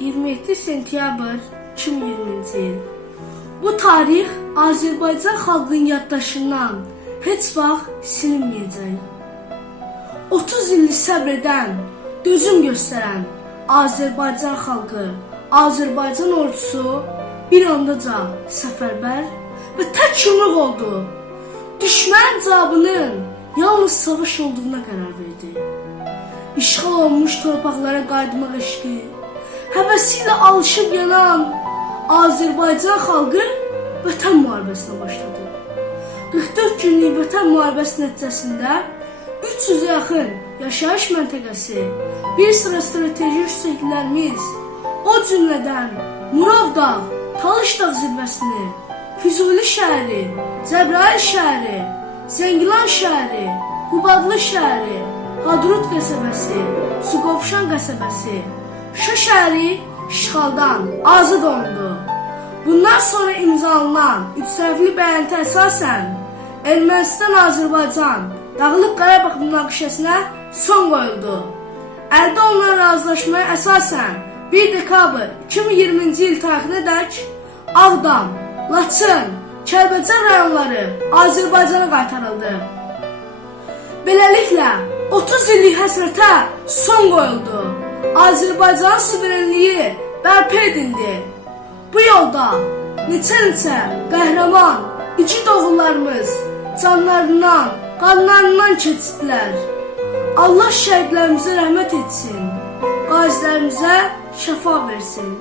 27 sentyabr 2020-ci il. Bu tarix Azərbaycan xalqının yaddaşından heç vaxt silinməyəcək. 30 illik səbr edən, dözüm göstərən Azərbaycan xalqı, Azərbaycan ordusu bir andaca səfərbər və tək yumruq oldu. Düşmən cavabının yalnız savaş olduğuna qərar verdi. İşğal olmuş torpaqlara qayıtmaq eşqi, həvəsi ilə alışıb yanan Azərbaycan xalqı vətən müharibəsinə başladı. 44 günlük vətən müharibəsi nəticəsində 300-ə yaxın yaşayış məntəqəsi, bir sıra strateji yüksəklərimiz, o cümlədən Murad dağ, Talış dağ zirvəsini, Füzuli şəhəri, Cəbrayıl şəhəri, Zəngilan şəhəri, Qubadlı şəhəri, Hadrut qəsəbəsi, Suqovşan qəsəbəsi, Şuşa şəhəri işğaldan azad olundu. Bundan sonra imzalanan üç tərəfli bəyanata əsasən Ermənistan-Azərbaycan Dağlıq Qarabağ münaqişəsinə son qoyuldu. Əldə olunan razılaşmaya əsasən 1 dekabr 2020-ci il tarixinədək Ağdam, Laçın, Kəlbəcər rayonları Azərbaycana qaytarıldı. Beləliklə 30 illik həsrətə son qoyuldu. Azərbaycan suverenliyi bərpa edildi. Bu yolda neçə-neçə qəhrəman, igid oğullarımız canlarından, qanlarından keçdilər. Allah şəhidlərimizə rəhmət etsin, qazilərimizə şəfa versin.